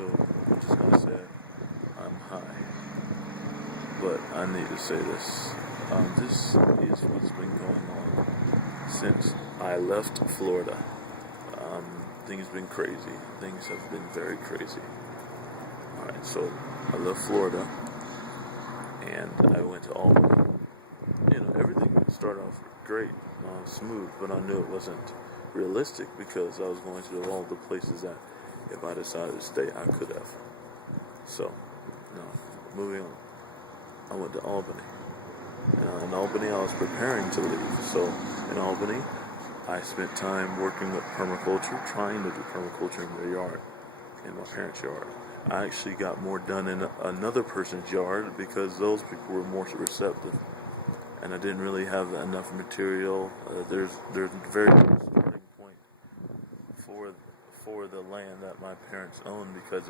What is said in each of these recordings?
So I'm just gonna say I'm high, but I need to say this. This is what's been going on since I left Florida. Things have been crazy. Things have been very crazy. Alright, so I left Florida and I went to Albany. Everything started off great, smooth, but I knew it wasn't realistic because I was going to all the places that if I decided to stay, I could have. So, moving on. I went to Albany. In Albany, I was preparing to leave. So, in Albany, I spent time working with permaculture, trying to do permaculture in their yard, in my parents' yard. I actually got more done in another person's yard because those people were more receptive. And I didn't really have enough material. There's very good starting point for the land that my parents owned because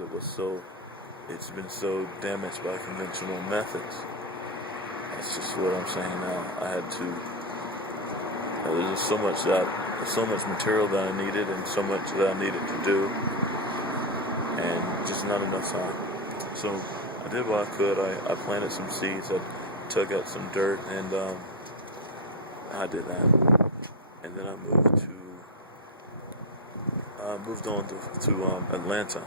it's been so damaged by conventional methods. That's just what I'm saying now. I had to. There's just so much material that I needed, and so much that I needed to do, and just not enough time. So I did what I could. I planted some seeds. I took out some dirt, and I did that. And then I moved on to Atlanta.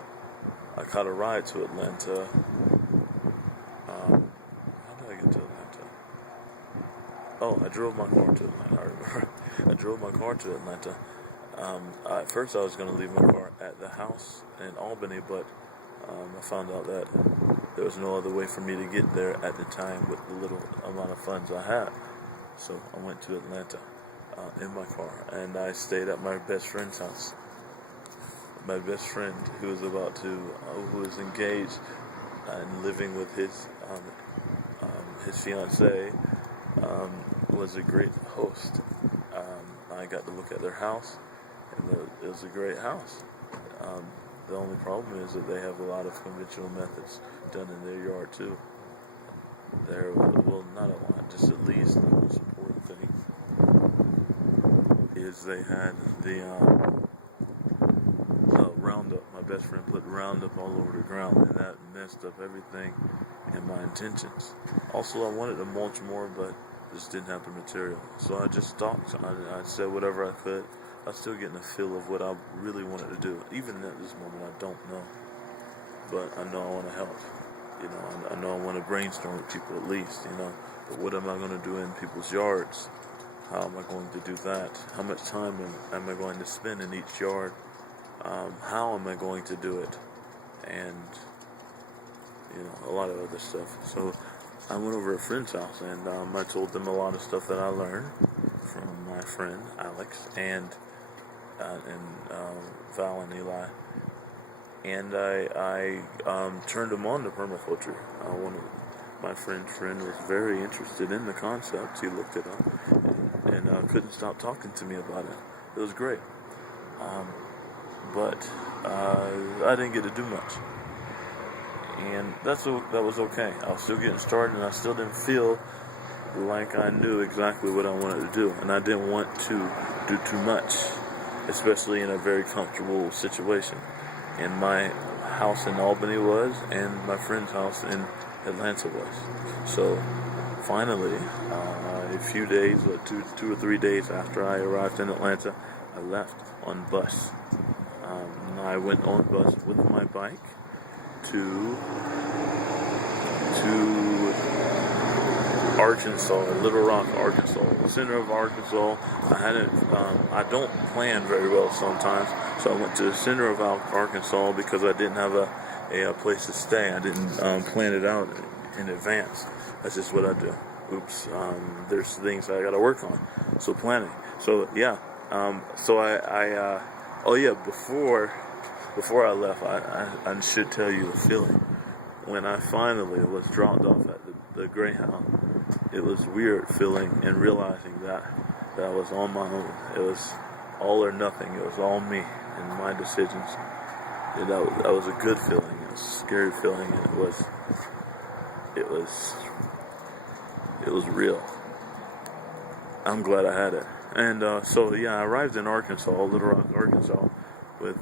I caught a ride to Atlanta. How did I get to Atlanta? Oh, I drove my car to Atlanta. I remember. I drove my car to Atlanta. At first, I was going to leave my car at the house in Albany, but I found out that there was no other way for me to get there at the time with the little amount of funds I had. So I went to Atlanta in my car, and I stayed at my best friend's house. My best friend, who was engaged and living with his fiancée, was a great host. I got to look at their house, and it was a great house. The only problem is that they have a lot of conventional methods done in their yard too. Well, not a lot, just at least the most important thing is they had the Roundup. My best friend put Roundup all over the ground, and that messed up everything and my intentions. Also, I wanted to mulch more, but just didn't have the material. So I just stopped. I said whatever I could. I was still getting a feel of what I really wanted to do. Even at this moment, I don't know. But I know I want to help. I know I want to brainstorm with people at least, But what am I going to do in people's yards? How am I going to do that? How much time am I going to spend in each yard? How am I going to do it? And, a lot of other stuff. So I went over to a friend's house, and I told them a lot of stuff that I learned from my friend Alex and Val and Eli. And I turned them on to permaculture. One of my friend was very interested in the concept. He looked it up and couldn't stop talking to me about it. It was great. But I didn't get to do much. And that was okay. I was still getting started, and I still didn't feel like I knew exactly what I wanted to do. And I didn't want to do too much, especially in a very comfortable situation. And my house in Albany was, and my friend's house in Atlanta was. So finally, a few days, 2 or 3 days after I arrived in Atlanta, I left on bus. I went on bus with my bike to Arkansas, Little Rock, Arkansas, the center of Arkansas. I don't plan very well sometimes, so I went to the center of Arkansas because I didn't have a place to stay. I didn't plan it out in advance. That's just what I do. Oops. There's things I got to work on. So planning. So yeah. Before I left, I should tell you the feeling. When I finally was dropped off at the Greyhound, it was weird feeling and realizing that I was on my own. It was all or nothing. It was all me and my decisions. That was a good feeling. It was a scary feeling, and it was real. I'm glad I had it. And I arrived in Arkansas, Little Rock, Arkansas, with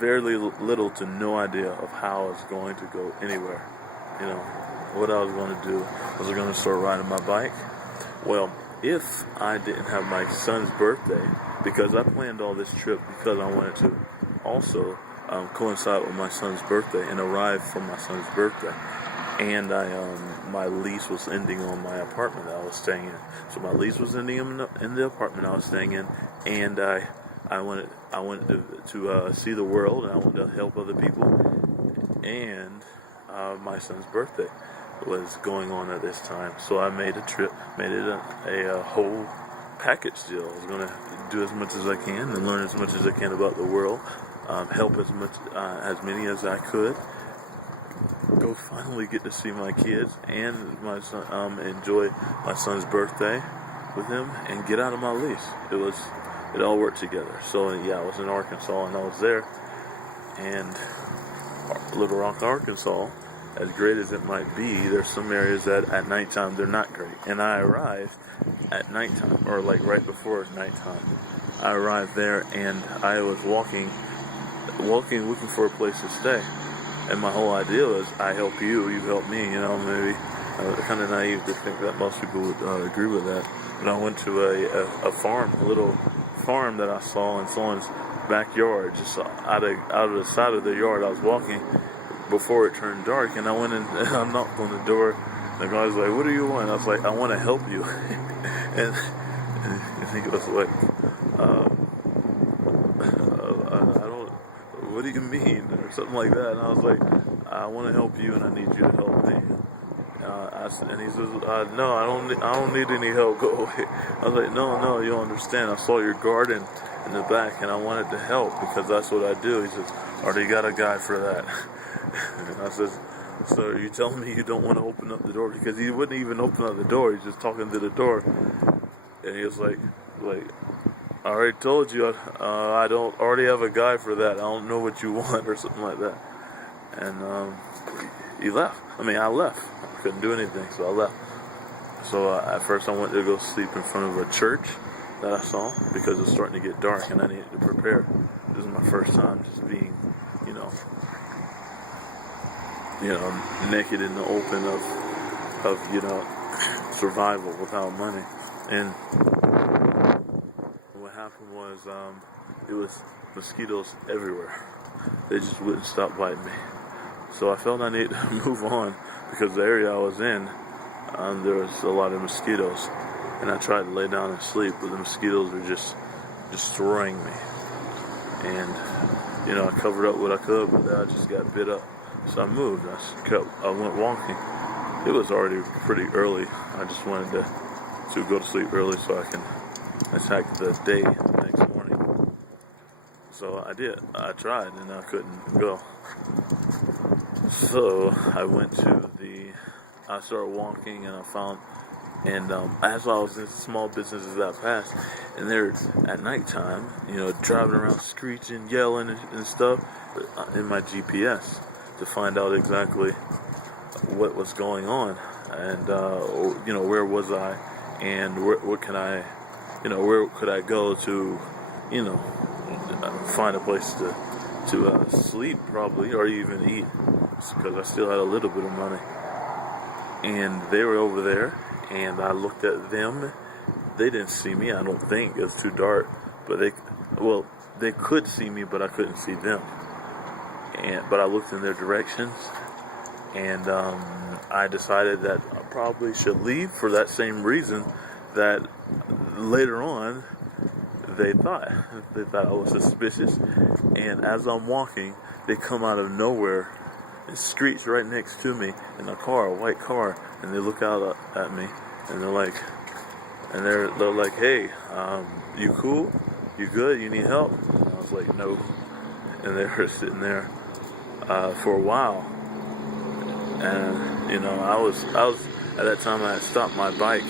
little to no idea of how I was going to go anywhere. You know, what I was going to do. Was I going to start riding my bike? Well, if I didn't have my son's birthday, because I planned all this trip because I wanted to also coincide with my son's birthday and arrive for my son's birthday. And my lease was ending on my apartment that I was staying in. So my lease was ending in the apartment I was staying in, and I wanted to see the world, and I wanted to help other people. And my son's birthday was going on at this time, so I made it a whole package deal. I was going to do as much as I can and learn as much as I can about the world, help as many as I could. Go finally get to see my kids and my son, enjoy my son's birthday with him, and get out of my lease. It all worked together. So yeah, I was in Arkansas, and I was there, and Little Rock, Arkansas, as great as it might be, there's some areas that at nighttime they're not great. And I arrived at nighttime, or like right before nighttime. I arrived there, and I was walking, looking for a place to stay. And my whole idea was, I help you, you help me. You know, maybe kind of naive to think that most people would agree with that. But I went to a farm, a little farm that I saw in someone's backyard, just out of the side of the yard. I was walking before it turned dark, and I went in and I knocked on the door. The guy was like, "What do you want?" I was like, "I want to help you." and I think it was like, I don't, what do you mean, or something like that. And I was like, "I want to help you, and I need you to help me." And he says, "No, I don't need any help. Go away." I was like, "No, you don't understand. I saw your garden in the back, and I wanted to help because that's what I do." He says, "Already got a guy for that." And I says, "So you telling me you don't want to open up the door?" Because he wouldn't even open up the door. He's just talking to the door, and he was like, "I already told you, I don't already have a guy for that. I don't know what you want," or something like that. And he left. I left. I couldn't do anything, so I left. So at first I went to go sleep in front of a church that I saw because it was starting to get dark and I needed to prepare. This is my first time just being, naked in the open of survival without money. And what happened was, it was mosquitoes everywhere. They just wouldn't stop biting me. So I felt I needed to move on because the area I was in, there was a lot of mosquitoes. And I tried to lay down and sleep, but the mosquitoes were just destroying me. And, I covered up what I could, but I just got bit up. So I moved. I went walking. It was already pretty early. I just wanted to go to sleep early so I can attack the day the next morning. So I did. I tried, and I couldn't go. So I started walking, and I found, and as I was in small businesses that I passed, and they're at nighttime, driving around screeching, yelling, and stuff, in my GPS to find out exactly what was going on, and where was I, and where could I go to, find a place to sleep probably, or even eat, because I still had a little bit of money. And they were over there, and I looked at them. They didn't see me, I don't think. It was too dark. But they could see me, but I couldn't see them. But I looked in their directions, and I decided that I probably should leave for that same reason that later on they thought I was suspicious. And as I'm walking, they come out of nowhere and screech right next to me in a white car, and they look out at me, and they're like, "Hey, you cool? You good? You need help?" And I was like, "No." And they were sitting there for a while, and I was at that time I had stopped my bike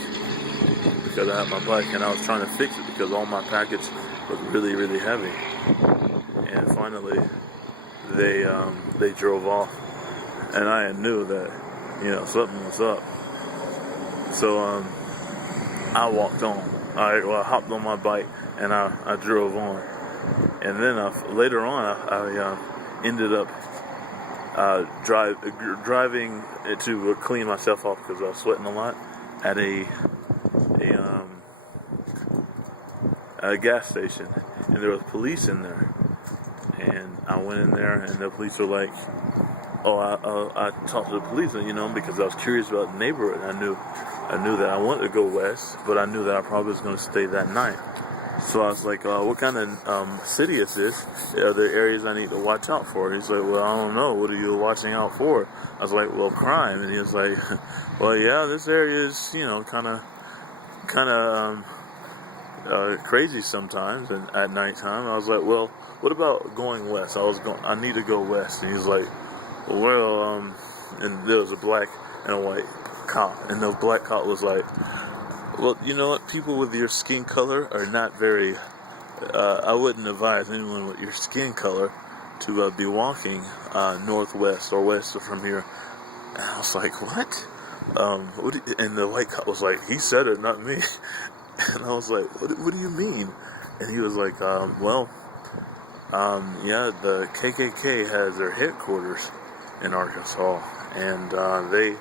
because I had my bike, and I was trying to fix it because all my package was really, really heavy. And finally, they drove off, and I knew that something was up. So I walked on. I hopped on my bike, and I drove on. And then later on, I ended up driving to clean myself off because I was sweating a lot at a gas station, and there was police in there. And I went in there, and the police were like, "Oh, I talked to the police, because I was curious about the neighborhood. I knew that I wanted to go west, but I knew that I probably was going to stay that night. So I was like, what kind of city is this? Are there areas I need to watch out for?" He's like, "Well, I don't know. What are you watching out for?" I was like, "Well, crime." And he was like, "Well, yeah, this area is, kind of crazy sometimes, and at nighttime." I was like, "Well, what about going west? I need to go west." And he's like, "Well, and there was a black and a white cop, and the black cop was like, "Well, you know what? People with your skin color are not very. I wouldn't advise anyone with your skin color to be walking northwest or west from here." And I was like, "What?" And the white cop was like, "He said it, not me." And I was like, "What do you mean?" And he was like, "Yeah, the KKK has their headquarters in Arkansas, and they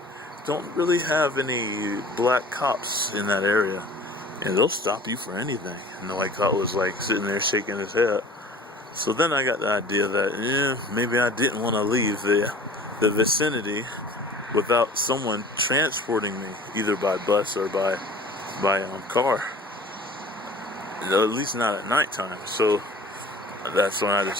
don't really have any black cops in that area, and they'll stop you for anything." And the white cop was like sitting there shaking his head. So then I got the idea that maybe I didn't want to leave the vicinity without someone transporting me, either by bus or by car, at least not at nighttime. So that's when I decided